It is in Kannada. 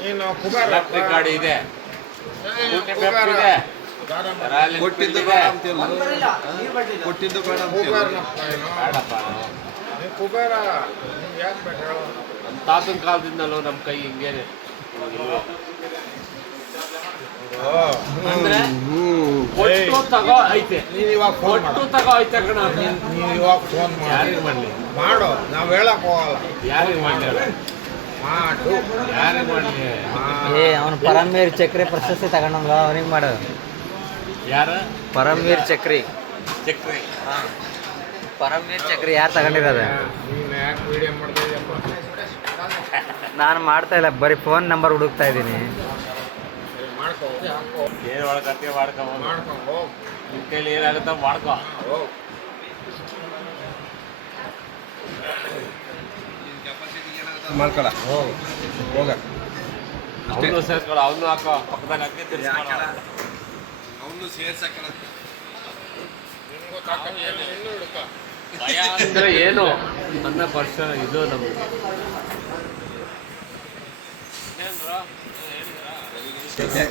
ನೀನು ಕುಬೇರ ಎಲೆಕ್ಟ್ರಿಕ್ ಗಾಡಿ ಇದೆ, ಕುಬೇರ ಇದೆ, ಕೊಟ್ಟಿದ್ದು ಬೇಡ ಅಂತಿಲ್ಲ, ಕೊಟ್ಟಿದ್ದು ಬೇಡ ಅಂತಿಲ್ಲ. ಕುಬೇರನಪ್ಪ ನೀನು. ಬೇಡಪ್ಪ. ನೀನು ಕುಬೇರ ನಿಮ್ಗೆ ಯಾಕೆ ಬೇಕು ಹೇಳು? ನಮ್ಮ ತಾತನ ಕಾಲದಿಂದಲೂ ನಮ್ಮ ಕೈ ಹಿಂಗೇನೆ ಇಲ್ವೇ. ಅಂದ್ರೆ ಕೊಟ್ಟು ತಗೋ ಐತೆ, ನೀನು ಇವಾಗ ಫೋನ್ ಕೊಟ್ಟು ಮಾಡು. ತಗೋ ಐತೆ ಕಣ. ನೀನು ಇವಾಗ ಫೋನ್ ಯಾರಿಗೆ ಮಾಡಲಿ, ಮಾಡು, ನಾವು ಹೇಳಕ್ ಹೋಗಲ್ಲ. ಯಾರಿಗೆ ಮಾಡಲಿ, ಮಾಡು. ಯಾರಿಗೆ ಮಾಡಲಿ. ಅವನು ಪರಮವೀರ್ ಚಕ್ರಿ ಪ್ರಶಸ್ತಿ ತಗೊಂಡಂಗ ಅವನಿಗೆ ಮಾಡು. ಯಾರ ಪರಮವೀರ್ ಚಕ್ರಿ, ಚಕ್ರಿ? ಪರಮವೀರ್ ಚಕ್ರಿ ಯಾರು ತಗೊಂಡಿರೋದ? ನೀನು ಯಾಕೆ ವಿಡಿಯೋ ಮಾಡ್ತಾ ಇದೆಯಪ್ಪ? ನಾನು ಮಾಡ್ತಾ ಇಲ್ಲ, ಬರೀ ಫೋನ್ ನಂಬರ್ ಹುಡುಕ್ತಾ ಇದ್ದೀನಿ. ಮಾಡ್ಕೋ ಹಾಕೋ ಏನು ಒಳಗತ್ತೆ ಮಾಡ್ಕೊ, ಮಾಡ್ಕೊಂಡು ಹೋಗು ನಿನ್ನ ಕೈಲಿ ಏನಾಗುತ್ತೋ ಮಾಡ್ಕೊ. ಹೋಗು. ಮಾಡ್ಕೊಳ ಹೋಗು ಹೋಗ. ಅವನು ಸೇರಿಸ್ಕೊಳ್ಳೋ, ಅವನು ಹಾಕೋ ಪಕ್ಕದಾಗ ಹಾಕಿ ತಿರ್ಸ್ಕೊಳ್ಳೋ. ಅವನು ಸೇರ್ಸಕ್ಕಳ. ನಿನ್ಗೂ ತಾಕತ್ತು ಏನು ಇನ್ನೂ ಹುಡುಕ. ಭಯ ಅಂದ್ರೆ ಏನು ಅನ್ನ ವರ್ಷ ಇದು ನಮಗೆ. ಇನ್ನೇನ್ರ? ಆಗ್ತೈತೆ.